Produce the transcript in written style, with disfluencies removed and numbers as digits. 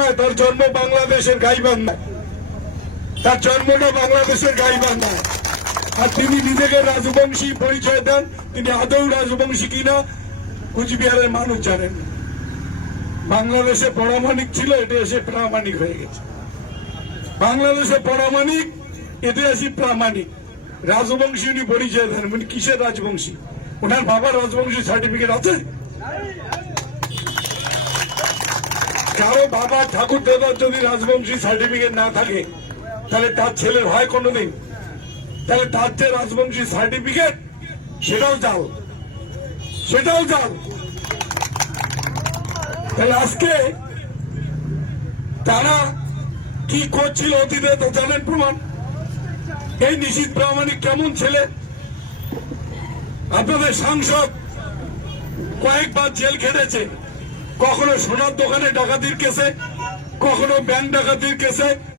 নয়, তার জন্ম বাংলাদেশের গাইবান্ধায়, তার জন্মটা বাংলাদেশের গাইবান্ধায়। আর তিনি নিজেকে রাজবংশী পরিচয় দেন, তিনি আদৌ রাজবংশী কিনা কুচবিহারের মানুষ জানেন না। বাংলাদেশে পরামানিক ছিল, এটা এসে প্রামাণিক হয়ে গেছে। বাংলাদেশে পরামানিক, এতে আসি প্রামাণিক। রাজবংশী উনি পরিচয় দেন, উনি কিসের রাজবংশী? ওনার বাবার রাজবংশী সার্টিফিকেট আছে? কারো বাবা ঠাকুর দেবার যদি রাজবংশী সার্টিফিকেট না থাকে, তাহলে তার ছেলে হয় কোনোদিন? তাহলে তার যে রাজবংশী সার্টিফিকেট, সেটাও জাল, সেটাও জাল। তাহলে আজকে তারা কি করছিল অতীতে তো জানেন প্রমাণ। এই নিশীথ প্রামাণিক কেমন ছেলে? আপনাদের সাংসদ কয়েকবার জেল খেটেছে, কখনো সোনার দোকানে ডাকাতির কেসে, কখনো ব্যাংক ডাকাতির কেসে।